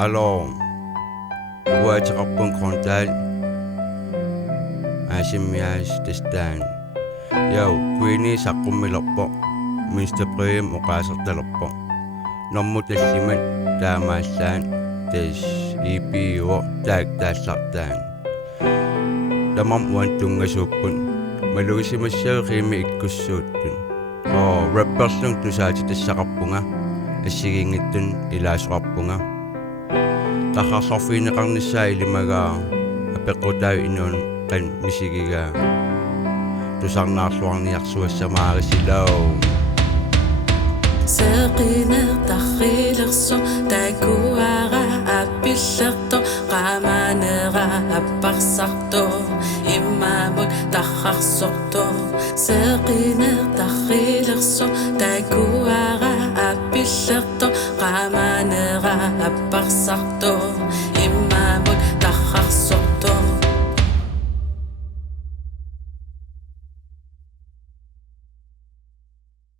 Alors, uataqarpun kontaal asimmias testaan. Jau, kuini saqqummilerpo Münsterbrøm uqaasartalerpo. Normu tassimat taamaassaan tas ipiuo taak taassartaan. Tamam uantungasuuppun maluisimassau qiimi ikkussuuttun. Rapperslung tusaati tassaqarpunga ассигингиттун илаасоқарпунга тахарсарфиинеқарнissaа илимагаа апеққутаа инуун қан мисигигаа тусарнаарлуарниарсуассамаарисилау Seqinnertarrilerso takuara appillerto qamanera apparsarto immamut tarrarsorto Seqinnertarrilerso takuara appillerto qamanera apparsarto immamut